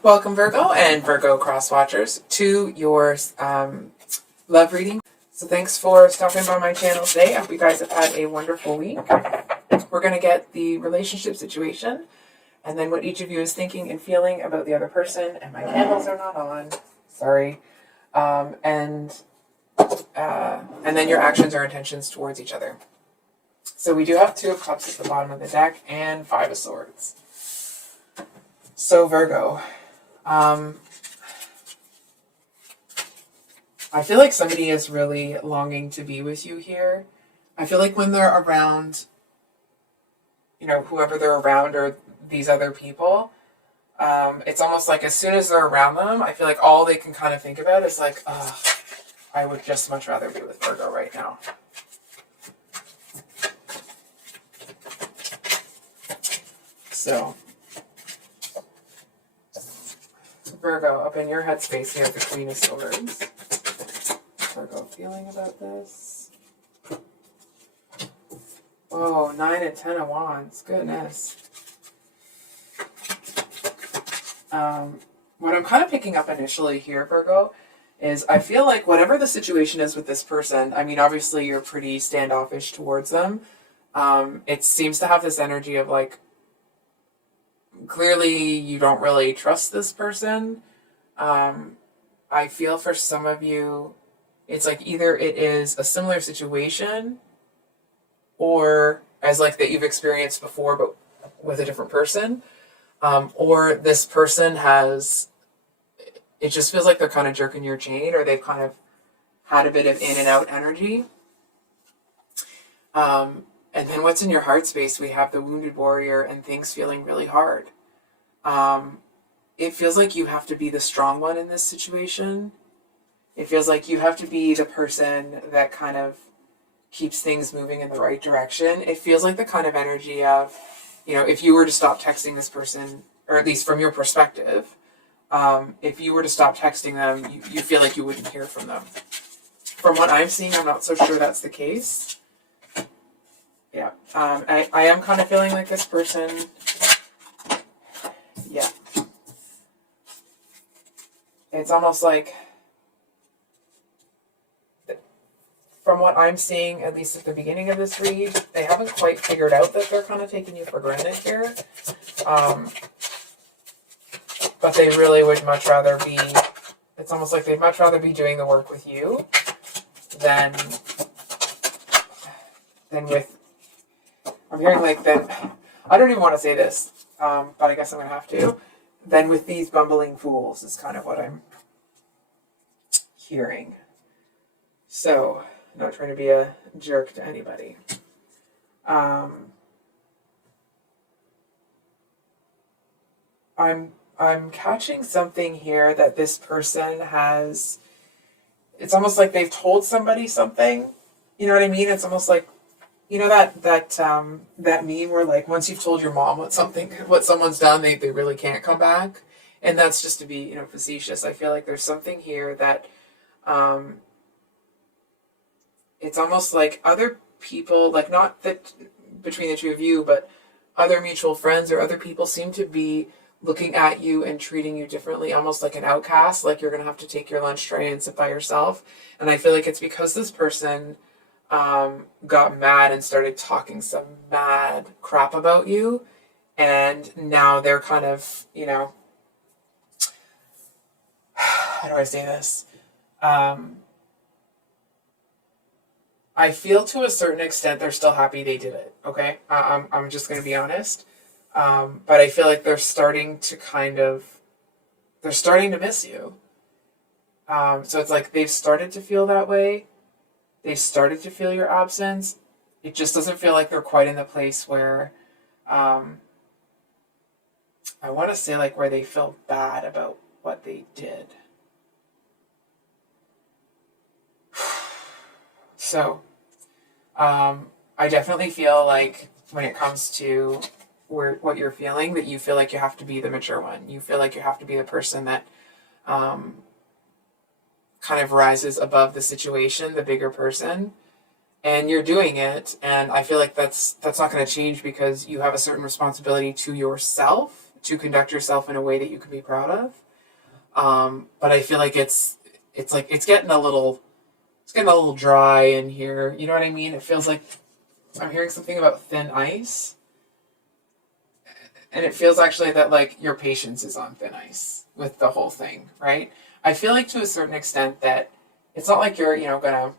Welcome, Virgo and Virgo cross watchers, to your love reading. So thanks for stopping by my channel today. I hope you guys have had a wonderful week. We're going to get the relationship situation and then what each of you is thinking and feeling about the other person. And my candles are not on. Sorry. And then your actions or intentions towards each other. So we do have 2 of Cups at the bottom of the deck and 5 of Swords. So Virgo, I feel like somebody is really longing to be with you here. I feel like when they're around, whoever they're around or these other people, it's almost like as soon as they're around them, I feel like all they can kind of think about is like, I would just much rather be with Virgo right now. So, Virgo, up in your headspace, you have the Queen of Swords. Virgo, feeling about this? Oh, 9 and 10 of Wands. Goodness. What I'm kind of picking up initially here, Virgo, is I feel like whatever the situation is with this person, I mean, obviously you're pretty standoffish towards them. It seems to have this energy of like, clearly you don't really trust this person. I feel for some of you, it's like either it is a similar situation or as like that you've experienced before, but with a different person. Or this person has, it just feels like they're kind of jerking your chain, or they've kind of had a bit of in and out energy. And then what's in your heart space? We have the Wounded Warrior and things feeling really hard. It feels like you have to be the strong one in this situation. It feels like you have to be the person that kind of keeps things moving in the right direction. It feels like the kind of energy of, if you were to stop texting this person, or at least from your perspective, if you were to stop texting them, you feel like you wouldn't hear from them. From what I'm seeing, I'm not so sure that's the case. Yeah. I am kind of feeling like this person, yeah. It's almost like, from what I'm seeing, at least at the beginning of this read, they haven't quite figured out that they're kind of taking you for granted here. But they really would much rather be, it's almost like they'd much rather be doing the work with you than with, I'm hearing like that, I don't even want to say this, but I guess I'm going to have to, than with these bumbling fools is kind of what I'm hearing. So, I'm not trying to be a jerk to anybody. I'm catching something here that this person has, it's almost like they've told somebody something. You know what I mean? It's almost like, that meme where like once you've told your mom what someone's done, they really can't come back. And that's just to be, facetious. I feel like there's something here that it's almost like other people, like not that between the 2 of you, but other mutual friends or other people seem to be looking at you and treating you differently, almost like an outcast, like you're going to have to take your lunch tray and sit by yourself. And I feel like it's because this person got mad and started talking some mad crap about you. And now they're kind of, how do I say this? I feel to a certain extent they're still happy they did it, okay? I'm just going to be honest. But I feel like they're starting to miss you. So it's like they've started to feel that way. They've started to feel your absence. It just doesn't feel like they're quite in the place where, I want to say like where they feel bad about what they did. So, I definitely feel like when it comes to what you're feeling, that you feel like you have to be the mature one. You feel like you have to be the person that kind of rises above the situation, the bigger person. And you're doing it, and I feel like that's not going to change because you have a certain responsibility to yourself to conduct yourself in a way that you can be proud of. But I feel like it's getting a little dry in here. You know what I mean? It feels like I'm hearing something about thin ice. And it feels actually that like your patience is on thin ice with the whole thing, right? I feel like to a certain extent that it's not like you're, gonna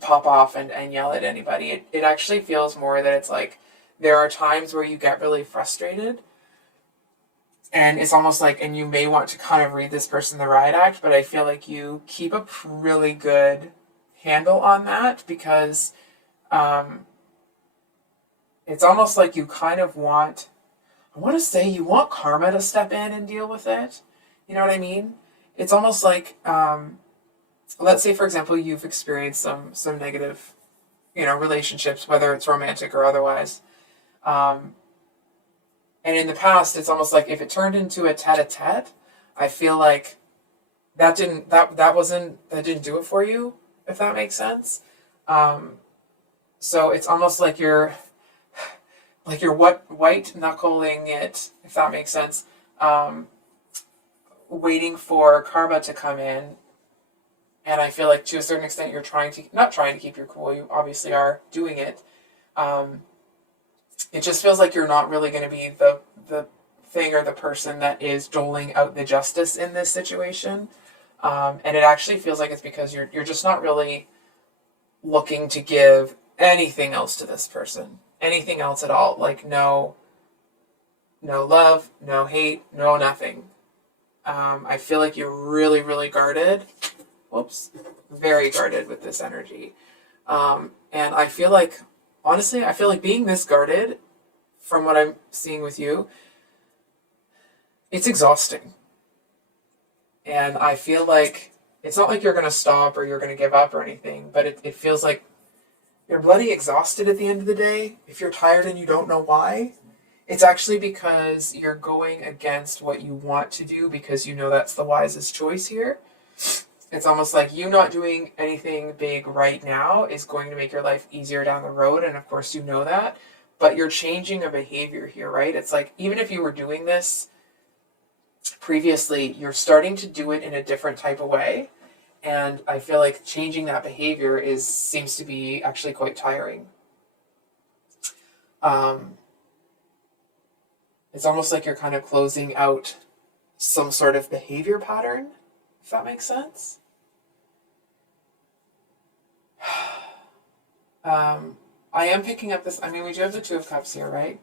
pop off and yell at anybody. It actually feels more that it's like there are times where you get really frustrated. And it's almost like, and you may want to kind of read this person the riot act, but I feel like you keep a really good handle on that because it's almost like you kind of want, I want to say you want karma to step in and deal with it. You know what I mean? It's almost like, let's say, for example, you've experienced some negative, relationships, whether it's romantic or otherwise. And in the past, it's almost like if it turned into a tete-a-tete, I feel like that didn't do it for you, if that makes sense. So it's almost like you're white knuckling it, if that makes sense, waiting for karma to come in. And I feel like to a certain extent you're not trying to keep your cool, you obviously are doing it. It just feels like you're not really going to be the thing or the person that is doling out the justice in this situation. And it actually feels like it's because you're just not really looking to give anything else to this person. Anything else at all. Like no love, no hate, no nothing. I feel like you're really, really guarded. Whoops. Very guarded with this energy. And I feel like, honestly, being this guarded, from what I'm seeing with you, it's exhausting. And I feel like it's not like you're going to stop or you're going to give up or anything, but it feels like you're bloody exhausted at the end of the day. If you're tired and you don't know why, it's actually because you're going against what you want to do because you know that's the wisest choice here. It's almost like you not doing anything big right now is going to make your life easier down the road. And of course you know that, but you're changing a behavior here, right? It's like, even if you were doing this previously, you're starting to do it in a different type of way. And I feel like changing that behavior seems to be actually quite tiring. It's almost like you're kind of closing out some sort of behavior pattern, if that makes sense. I am picking up this, we do have the Two of Cups here, right?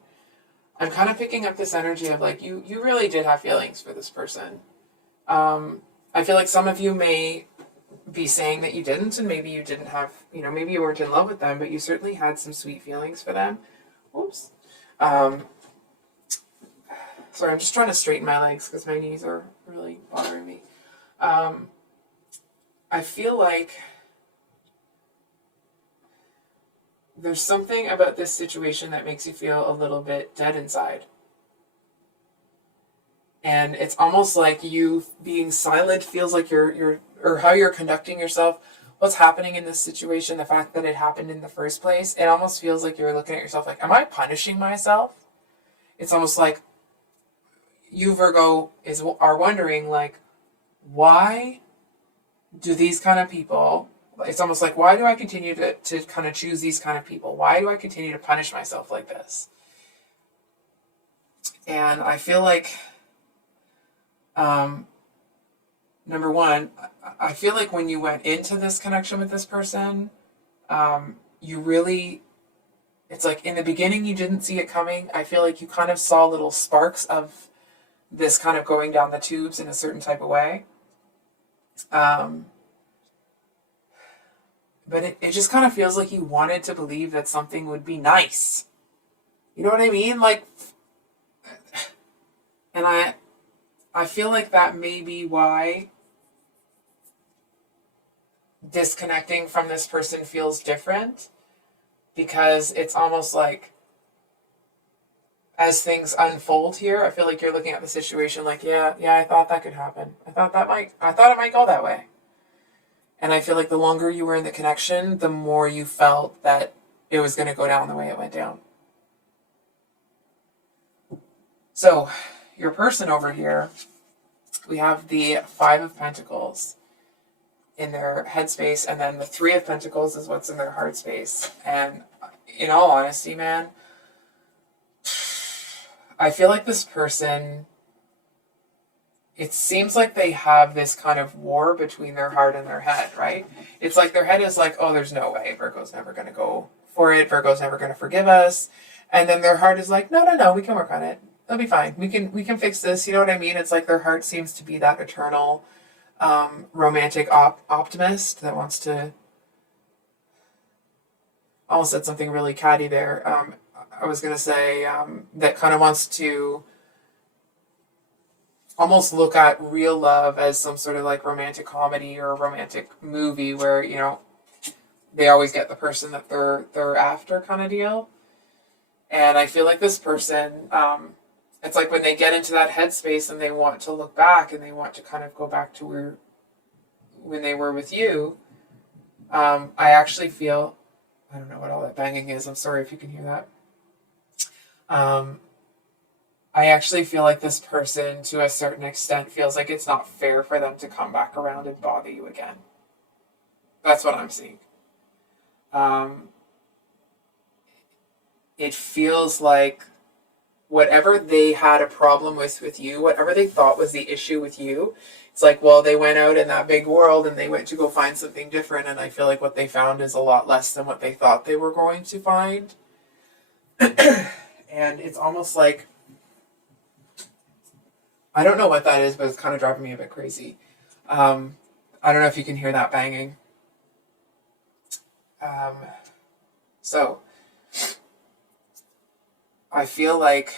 I'm kind of picking up this energy of like, you really did have feelings for this person. I feel like some of you may be saying that you didn't, and maybe you didn't have, maybe you weren't in love with them, but you certainly had some sweet feelings for them. Whoops. Sorry, I'm just trying to straighten my legs because my knees are really bothering me. I feel like there's something about this situation that makes you feel a little bit dead inside. And it's almost like you being silent feels like you're or how you're conducting yourself, what's happening in this situation, the fact that it happened in the first place, it almost feels like you're looking at yourself like, am I punishing myself? It's almost like you, Virgo, are wondering, like, why do these kind of people, it's almost like, why do I continue to kind of choose these kind of people? Why do I continue to punish myself like this? And I feel like, number one, I feel like when you went into this connection with this person, you really, it's like in the beginning you didn't see it coming. I feel like you kind of saw little sparks of this kind of going down the tubes in a certain type of way. But it just kind of feels like you wanted to believe that something would be nice. You know what I mean? Like, and I feel like that may be why disconnecting from this person feels different, because it's almost like as things unfold here, I feel like you're looking at the situation like, yeah, I thought that could happen. I thought it might go that way. And I feel like the longer you were in the connection, the more you felt that it was going to go down the way it went down. So, your person over here, we have the Five of Pentacles in their headspace, and then the Three of Pentacles is what's in their heart space. And in all honesty, man, I feel like this person, it seems like they have this kind of war between their heart and their head, right? It's like their head is like, oh, there's no way. Virgo's never going to go for it. Virgo's never going to forgive us. And then their heart is like, no, we can work on it. It'll be fine. We can fix this. You know what I mean? It's like their heart seems to be that eternal romantic optimist that wants to... I almost said something really catty there. I was going to say that kind of wants to almost look at real love as some sort of like romantic comedy or romantic movie where, you know, they always get the person that they're after kind of deal. And I feel like this person, it's like when they get into that headspace and they want to look back and they want to kind of go back to when they were with you, I actually feel, I don't know what all that banging is. I'm sorry if you can hear that. I actually feel like this person, to a certain extent, feels like it's not fair for them to come back around and bother you again. That's what I'm seeing. It feels like whatever they had a problem with you, whatever they thought was the issue with you, it's like, well, they went out in that big world and they went to go find something different, and I feel like what they found is a lot less than what they thought they were going to find. And it's almost like, I don't know what that is, but it's kind of driving me a bit crazy. I don't know if you can hear that banging. So I feel like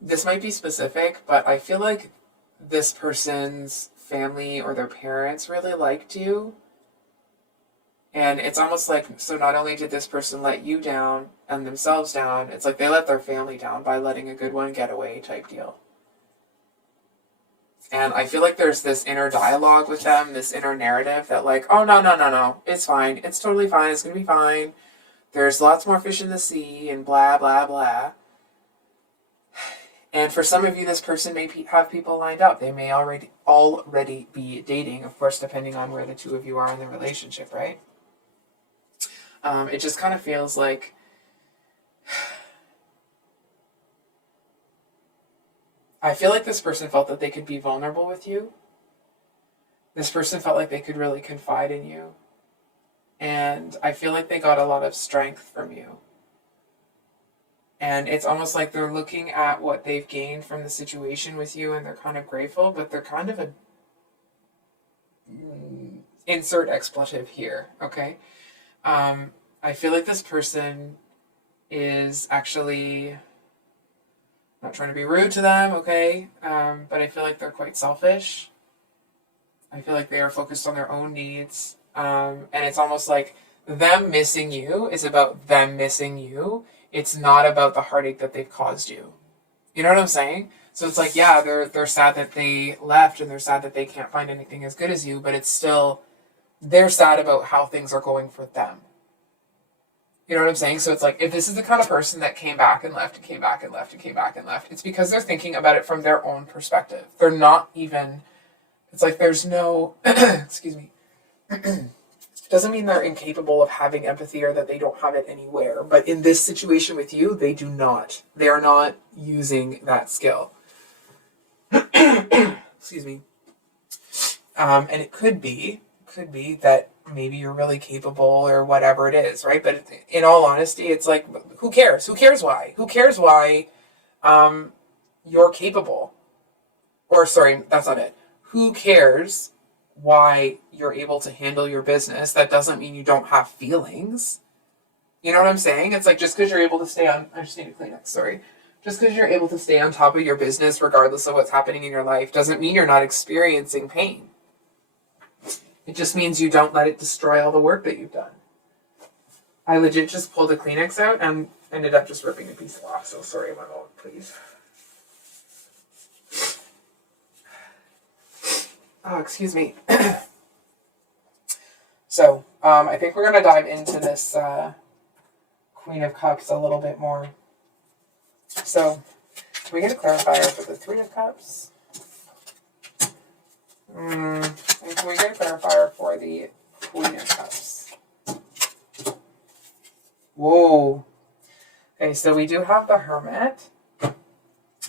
this might be specific, but I feel like this person's family or their parents really liked you. And it's almost like, so not only did this person let you down and themselves down, it's like they let their family down by letting a good one get away type deal. And I feel like there's this inner dialogue with them, this inner narrative that like, oh, no, it's fine. It's totally fine. It's going to be fine. There's lots more fish in the sea and blah, blah, blah. And for some of you, this person may have people lined up. They may already be dating, of course, depending on where the two of you are in the relationship, right? It just kind of feels like I feel like this person felt that they could be vulnerable with you. This person felt like they could really confide in you. And I feel like they got a lot of strength from you. And it's almost like they're looking at what they've gained from the situation with you and they're kind of grateful, but they're kind of insert expletive here, okay? I feel like this person is actually, not trying to be rude to them, okay? But I feel like they're quite selfish. I feel like they are focused on their own needs. And it's almost like them missing you is about them missing you. It's not about the heartache that they've caused you. You know what I'm saying? So it's like, yeah, they're sad that they left and they're sad that they can't find anything as good as you, but it's still, they're sad about how things are going for them. You know what I'm saying? So it's like, if this is the kind of person that came back and left and came back and left and came back and left, it's because they're thinking about it from their own perspective. They're not even, it's like there's no, excuse me, doesn't mean they're incapable of having empathy or that they don't have it anywhere. But in this situation with you, they do not. They are not using that skill. Excuse me. And it could be that maybe you're really capable or whatever it is, right? But in all honesty, it's like, who cares? Who cares why? Who cares why you're capable? Or sorry, that's not it. Who cares why you're able to handle your business? That doesn't mean you don't have feelings. You know what I'm saying? It's like, just because you're able to stay on, I just need a Kleenex, sorry. Just because you're able to stay on top of your business regardless of what's happening in your life doesn't mean you're not experiencing pain. It just means you don't let it destroy all the work that you've done. I legit just pulled a Kleenex out and ended up just ripping a piece off. So sorry, one moment, please. Oh, excuse me. So, I think we're going to dive into this Queen of Cups a little bit more. So, can we get a clarifier for the Three of Cups? And can we get a clarifier for the Queen of Cups? Whoa. Okay, so we do have the Hermit. And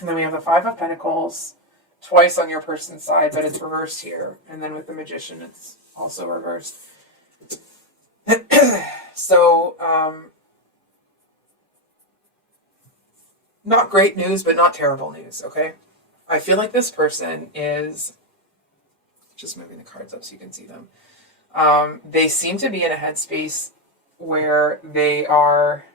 then we have the Five of Pentacles twice on your person's side, but it's reversed here. And then with the Magician, it's also reversed. So, not great news, but not terrible news, okay? I feel like this person is, just moving the cards up so you can see them. They seem to be in a headspace where they are,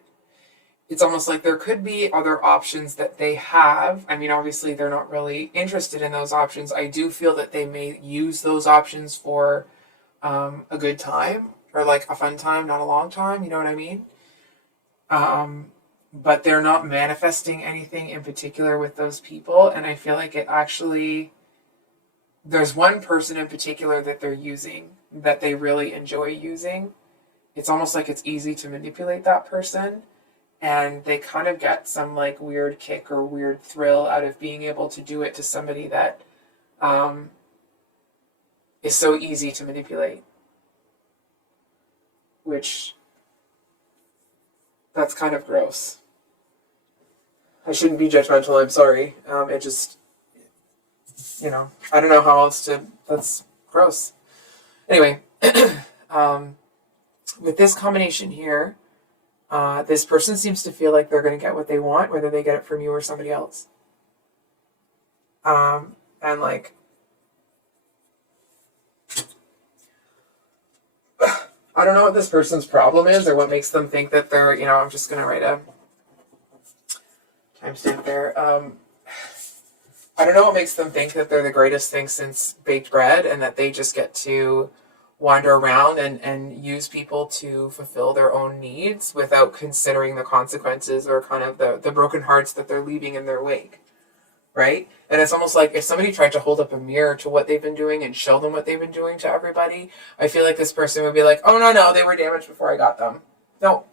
it's almost like there could be other options that they have. I mean, obviously they're not really interested in those options. I do feel that they may use those options for a good time, or like a fun time, not a long time, you know what I mean? But they're not manifesting anything in particular with those people. And I feel like it actually, there's one person in particular that they're using that they really enjoy using. It's almost like it's easy to manipulate that person. And they kind of get some like weird kick or weird thrill out of being able to do it to somebody that is so easy to manipulate. Which, that's kind of gross. I shouldn't be judgmental, I'm sorry. It just, you know, I don't know how else to, that's gross. Anyway, with this combination here, this person seems to feel like they're going to get what they want, whether they get it from you or somebody else. And like, I don't know what this person's problem is or what makes them think that they're, you know, I'm just going to write a timestamp there. I don't know what makes them think that they're the greatest thing since baked bread and that they just get to wander around and use people to fulfill their own needs without considering the consequences or kind of the broken hearts that they're leaving in their wake, right? And it's almost like if somebody tried to hold up a mirror to what they've been doing and show them what they've been doing to everybody, I feel like this person would be like, oh, no, they were damaged before I got them. No.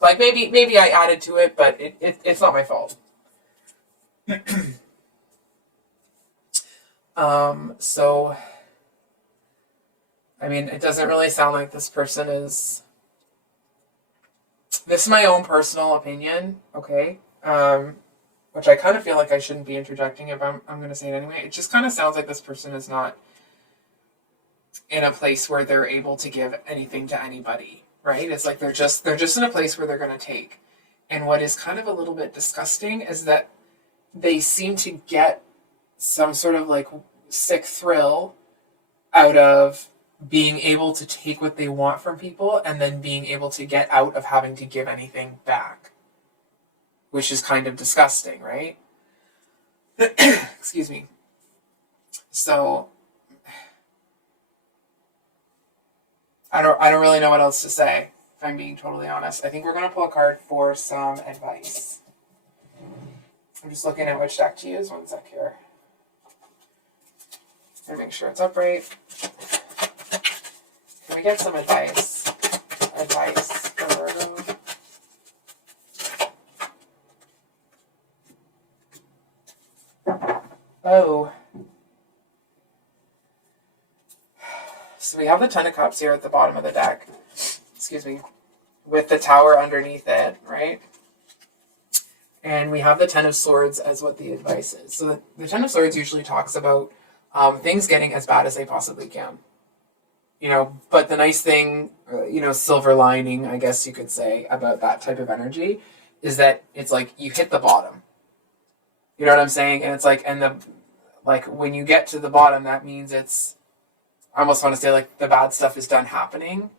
Like, maybe I added to it, but it's not my fault. So, I mean, it doesn't really sound like this person is, this is my own personal opinion, okay? Which I kind of feel like I shouldn't be interjecting if I'm going to say it anyway. It just kind of sounds like this person is not in a place where they're able to give anything to anybody, right? It's like they're just in a place where they're going to take. And what is kind of a little bit disgusting is that they seem to get some sort of like sick thrill out of being able to take what they want from people and then being able to get out of having to give anything back, which is kind of disgusting, right? Excuse me. So I don't really know what else to say, if I'm being totally honest. I think we're going to pull a card for some advice. I'm just looking at which deck to use. One sec here. And make sure it's upright. Can we get some advice? Advice for Virgo. Oh. So we have the Ten of Cups here at the bottom of the deck. Excuse me. With the Tower underneath it, right? And we have the Ten of Swords as what the advice is. So the Ten of Swords usually talks about things getting as bad as they possibly can. You know, but the nice thing, silver lining, I guess you could say, about that type of energy is that it's like you hit the bottom. You know what I'm saying? And it's like, when you get to the bottom, that means it's, I almost want to say like the bad stuff is done happening.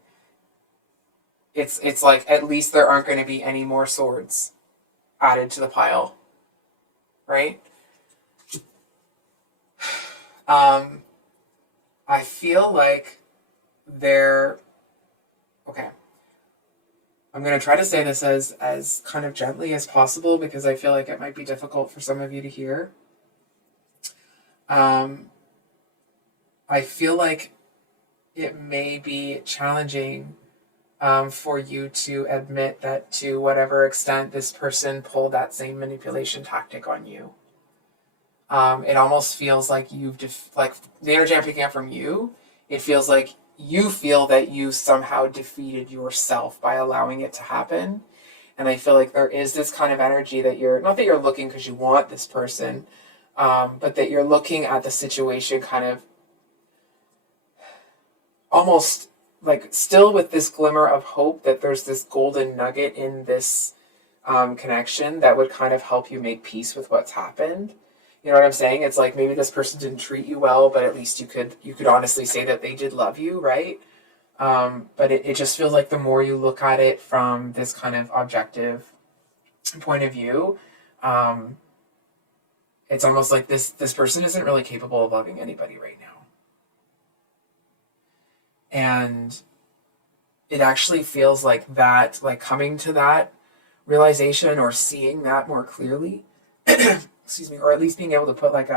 It's like at least there aren't going to be any more swords added to the pile, right? I feel like okay. I'm going to try to say this as kind of gently as possible because I feel like it might be difficult for some of you to hear. I feel like it may be challenging for you to admit that to whatever extent this person pulled that same manipulation tactic on you. It almost feels like like the energy I'm picking up from you, it feels like you feel that you somehow defeated yourself by allowing it to happen. And I feel like there is this kind of energy that not that you're looking because you want this person, but that you're looking at the situation kind of almost like still with this glimmer of hope that there's this golden nugget in this connection that would kind of help you make peace with what's happened. You know what I'm saying? It's like maybe this person didn't treat you well, but at least you could honestly say that they did love you, right? But it just feels like the more you look at it from this kind of objective point of view, it's almost like this person isn't really capable of loving anybody right now. And it actually feels like that, like coming to that realization or seeing that more clearly, excuse me, or at least being able to put like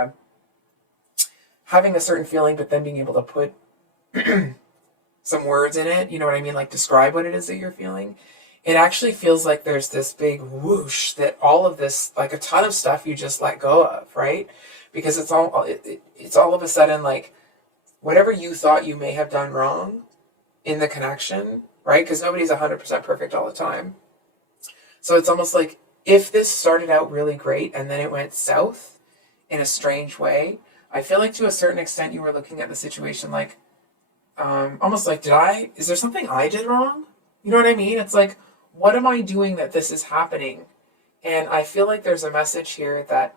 having a certain feeling, but then being able to put some words in it, you know what I mean? Like describe what it is that you're feeling. It actually feels like there's this big whoosh that all of this, like a ton of stuff you just let go of, right? Because it's all of a sudden like whatever you thought you may have done wrong in the connection, right? Because nobody's 100% perfect all the time. So it's almost like if this started out really great and then it went south in a strange way, I feel like to a certain extent you were looking at the situation like, almost like, is there something I did wrong? You know what I mean? It's like, what am I doing that this is happening? And I feel like there's a message here that,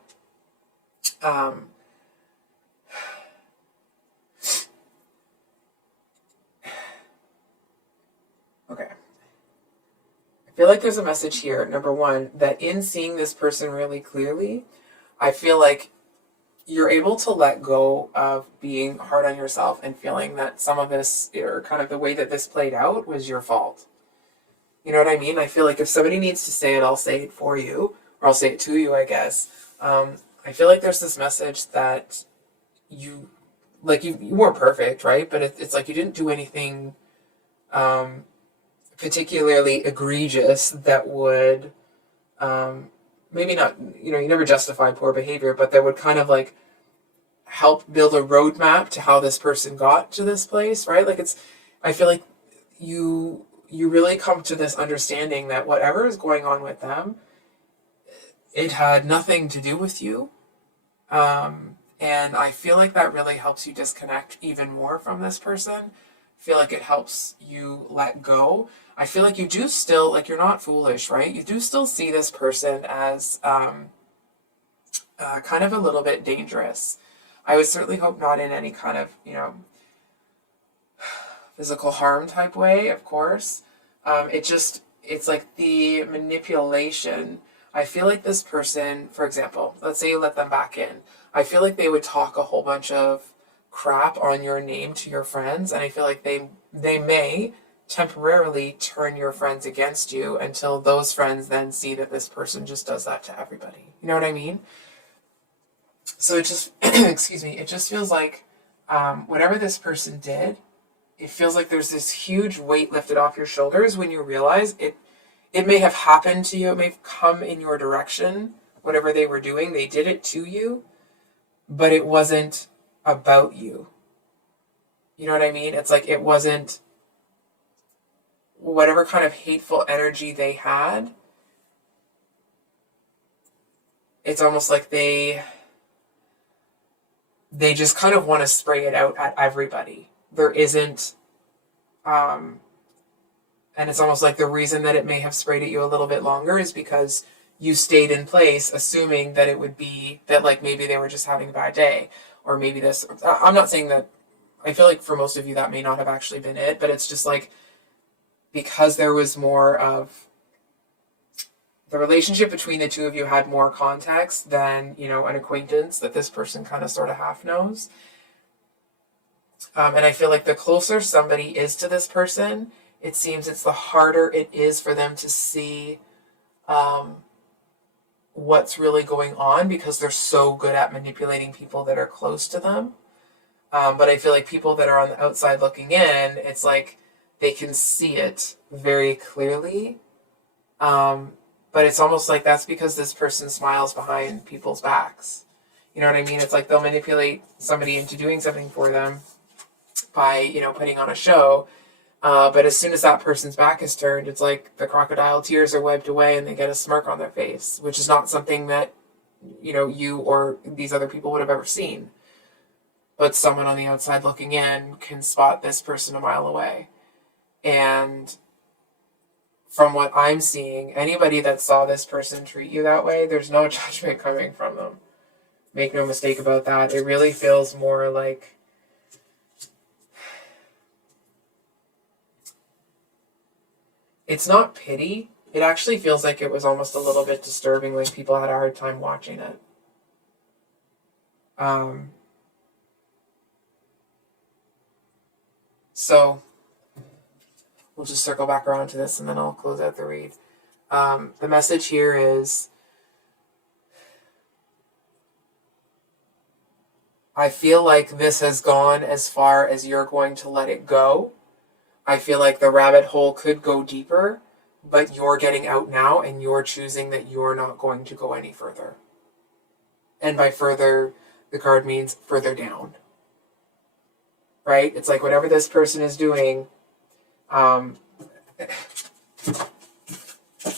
okay. I feel like there's a message here, number one, that in seeing this person really clearly, I feel like you're able to let go of being hard on yourself and feeling that some of this, or kind of the way that this played out, was your fault. You know what I mean? I feel like if somebody needs to say it, I'll say it for you, or I'll say it to you, I guess. I feel like there's this message that you weren't perfect, right? But it's like you didn't do anything particularly egregious that would maybe not, you never justify poor behavior, but that would kind of like help build a roadmap to how this person got to this place, right? Like I feel like you really come to this understanding that whatever is going on with them, it had nothing to do with you. And I feel like that really helps you disconnect even more from this person. I feel like it helps you let go. I feel like you do still, like you're not foolish, right? You do still see this person as kind of a little bit dangerous. I would certainly hope not in any kind of, physical harm type way, of course. It's like the manipulation. I feel like this person, for example, let's say you let them back in. I feel like they would talk a whole bunch of crap on your name to your friends, and I feel like they may temporarily turn your friends against you until those friends then see that this person just does that to everybody. You know what I mean? So it just, excuse me, it just feels like whatever this person did, it feels like there's this huge weight lifted off your shoulders when you realize it may have happened to you, it may have come in your direction, whatever they were doing, they did it to you, but it wasn't about you. You know what I mean? It's like it wasn't whatever kind of hateful energy they had. It's almost like they just kind of want to spray it out at everybody. There isn't, and it's almost like the reason that it may have sprayed at you a little bit longer is because you stayed in place assuming that it would be that like maybe they were just having a bad day, or maybe this, I'm not saying that, I feel like for most of you that may not have actually been it, but it's just like because there was more of the relationship between the two of you had more context than, an acquaintance that this person kind of sort of half knows. And I feel like the closer somebody is to this person, it seems it's the harder it is for them to see what's really going on because they're so good at manipulating people that are close to them. But I feel like people that are on the outside looking in, it's like they can see it very clearly. But it's almost like that's because this person smiles behind people's backs. You know what I mean? It's like they'll manipulate somebody into doing something for them by, you know, putting on a show. But as soon as that person's back is turned, it's like the crocodile tears are wiped away and they get a smirk on their face, which is not something that, you know, you or these other people would have ever seen. But someone on the outside looking in can spot this person a mile away. And from what I'm seeing, anybody that saw this person treat you that way, there's no judgment coming from them. Make no mistake about that. It really feels more like it's not pity. It actually feels like it was almost a little bit disturbing, like people had a hard time watching it. So we'll just circle back around to this and then I'll close out the read. The message here is, I feel like this has gone as far as you're going to let it go. I feel like the rabbit hole could go deeper, but you're getting out now and you're choosing that you're not going to go any further. And by further, the card means further down. Right? It's like whatever this person is doing,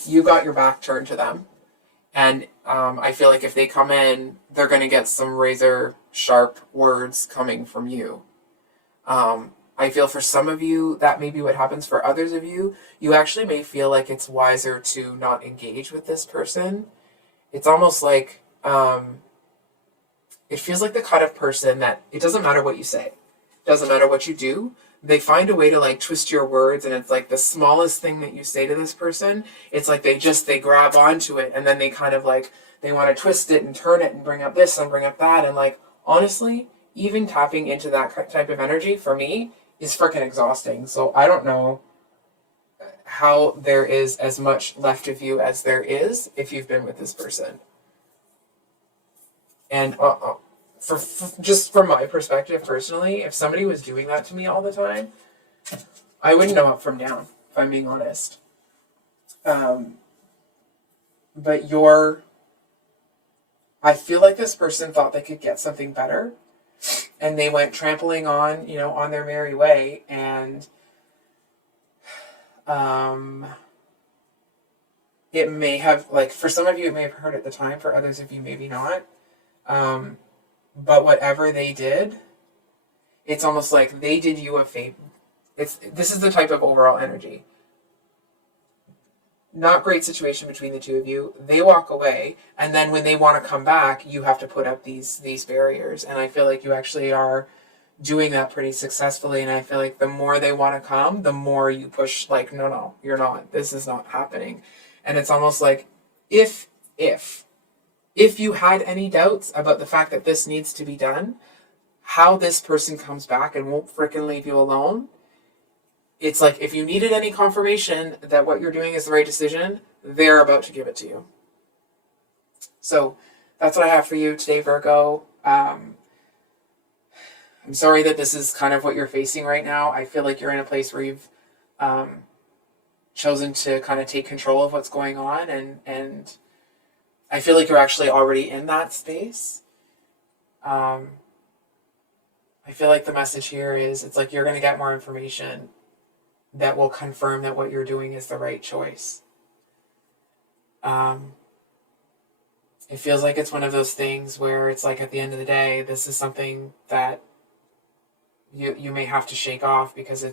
you got your back turned to them. And I feel like if they come in, they're going to get some razor sharp words coming from you. I feel for some of you, that may be what happens. For others of you, you actually may feel like it's wiser to not engage with this person. It's almost like, it feels like the kind of person that it doesn't matter what you say. It doesn't matter what you do. They find a way to like twist your words, and it's like the smallest thing that you say to this person, it's like they grab onto it, and then they kind of like, they want to twist it and turn it and bring up this and bring up that. And like, honestly, even tapping into that type of energy for me is freaking exhausting. So I don't know how there is as much left of you as there is if you've been with this person. And for just from my perspective personally, if somebody was doing that to me all the time, I wouldn't know up from down, if I'm being honest. But I feel like this person thought they could get something better, and they went trampling on, you know, on their merry way. And it may have, like, for some of you, it may have hurt at the time. For others of you, maybe not. But whatever they did, it's almost like they did you a favor. This is the type of overall energy. Not great situation between the two of you. They walk away, and then when they want to come back, you have to put up these barriers. And I feel like you actually are doing that pretty successfully. And I feel like the more they want to come, the more you push, like, no, you're not. This is not happening. And it's almost like if you had any doubts about the fact that this needs to be done, how this person comes back and won't frickin' leave you alone, it's like if you needed any confirmation that what you're doing is the right decision, they're about to give it to you. So that's what I have for you today, Virgo. I'm sorry that this is kind of what you're facing right now. I feel like you're in a place where you've chosen to kind of take control of what's going on, and I feel like you're actually already in that space. I feel like the message here is, it's like you're going to get more information that will confirm that what you're doing is the right choice. It feels like it's one of those things where it's like at the end of the day, this is something that you may have to shake off, because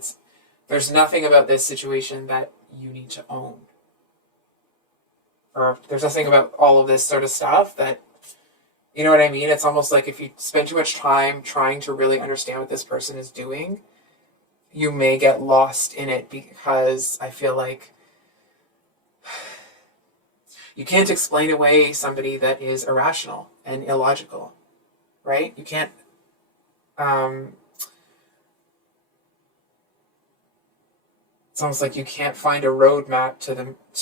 there's nothing about this situation that you need to own. Or there's nothing about all of this sort of stuff that, you know what I mean? It's almost like if you spend too much time trying to really understand what this person is doing, you may get lost in it, because I feel like you can't explain away somebody that is irrational and illogical, right? You can't, it's almost like you can't find a roadmap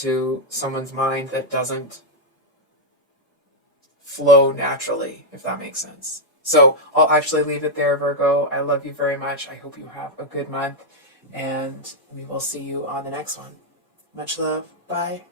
to someone's mind that doesn't flow naturally, if that makes sense. So I'll actually leave it there, Virgo. I love you very much. I hope you have a good month. and we will see you on the next one. Much love. Bye.